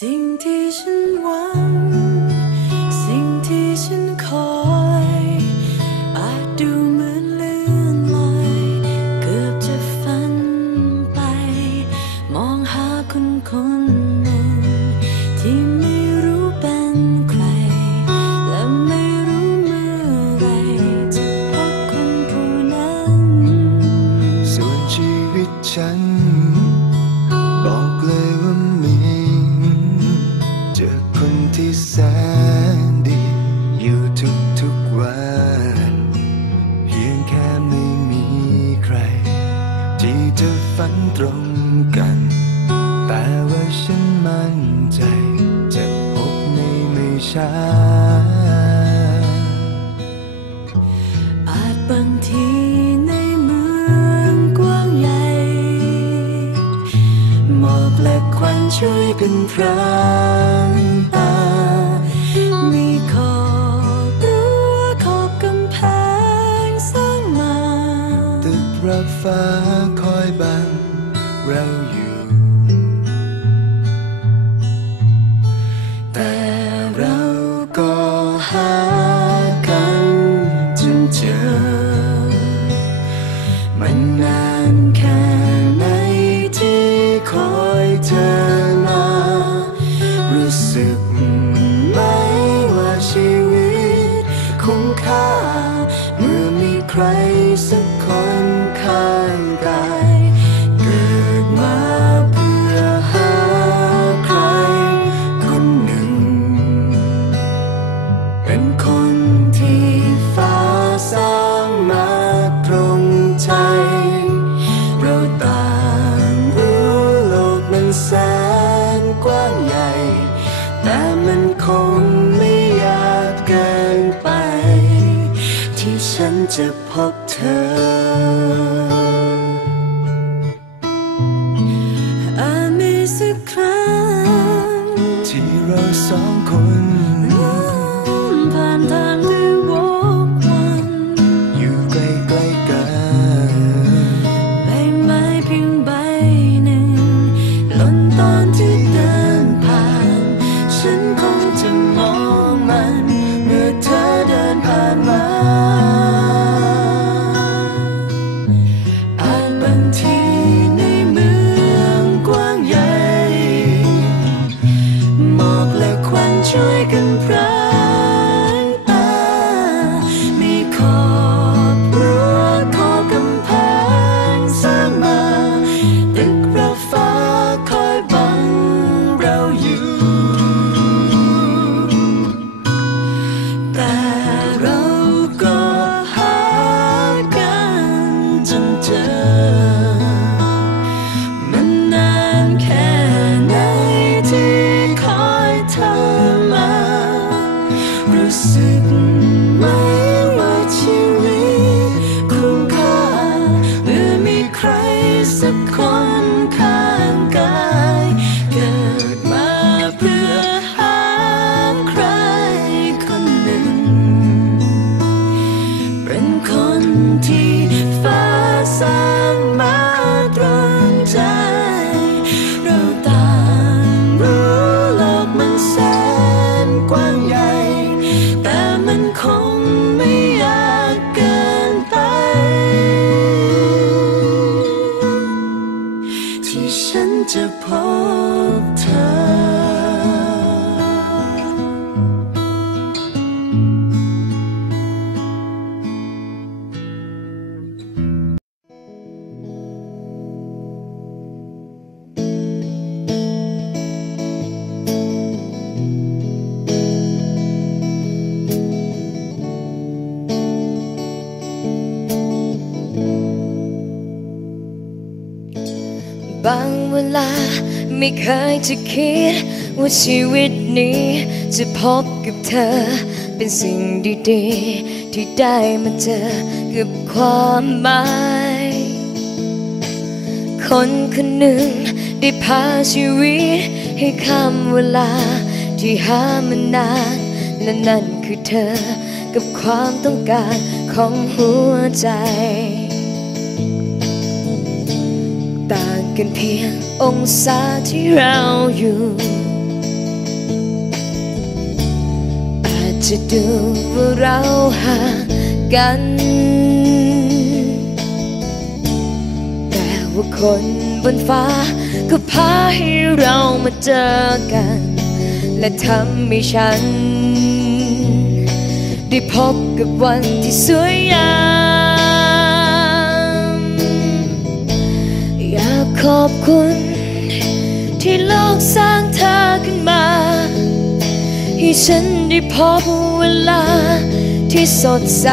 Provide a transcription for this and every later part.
静提醒我 จะฝันตรงกัน แต่ว่าฉันมั่นใจ จะพบในไม่ช้า อาจบางทีในเมืองกว้างใหญ่หมอกและควันช่วยกันพรางต 花开吧คอ พบเธอ อาจมีสักครั้งที่เราสองคน 起身就破头。างเวลา ไม่เคยจะคิด ว่าชีวิตนี้ จะพบกับเธอ เป็นสิ่งดีๆ ที่ได้มาเจอกับความหมาย คนคนหนึ่ง ได้พาชีวิต ให้ข้ามเวลา ที่หามานาน และนั่นคือเธอ กับความต้องการของหัวใจ กันเพียงองศาที่เราอยู่ อาจจะดูว่าเราห่างกัน แต่ว่าคนบนฟ้าก็พาให้เรามาเจอกัน และทำให้ฉัน ได้พบกับวันที่สวยงาม ขอบคุณ ที่โลกสร้างเธอขึ้นมา ให้ฉันได้พบเวลาที่สดใส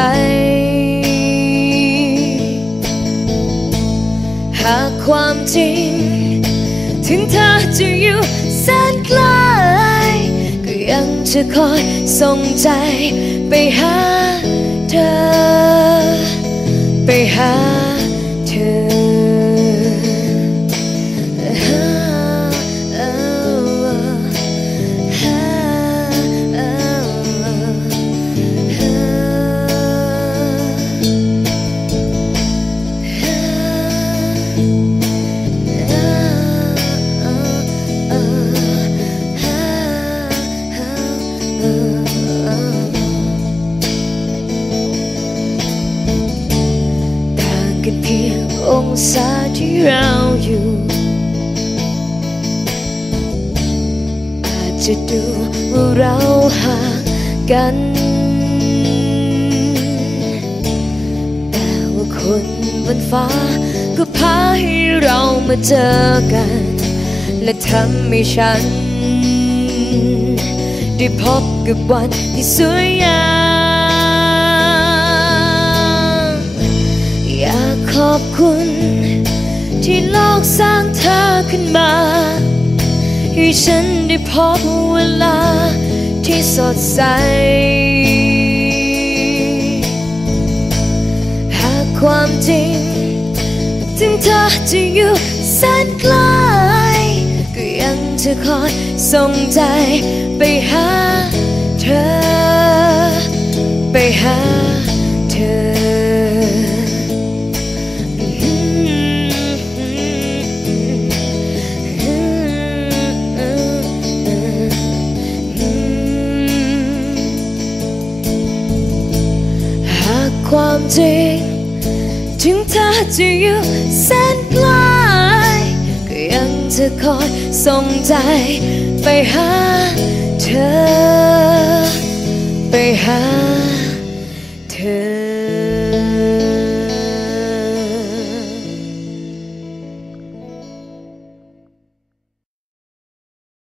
หากความจริง ถึงเธอจะอยู่แสนไกลก็ยังจะคอยส่งใจไปหาเธอ ไปหา จะดูว่าเราห่างกัน แต่ว่าคนบนฟ้า ก็พาให้เรามาเจอกัน และทำให้ฉัน ได้พบกับวันที่สวยงามอยากขอบคุณ ที่โลกสร้างเธอขึ้นมา ให้ฉันได้พบเวลาที่สดใส หากความจริง ถึงเธอจะอยู่แสนไกลก็ยังจะคอยส่งใจไปหาเธอ ไปหาเธอ จริง ถึงเธอจะอยู่แสนไกลก็ยังจะคอยส่งใจไปหาเธอ ไปหา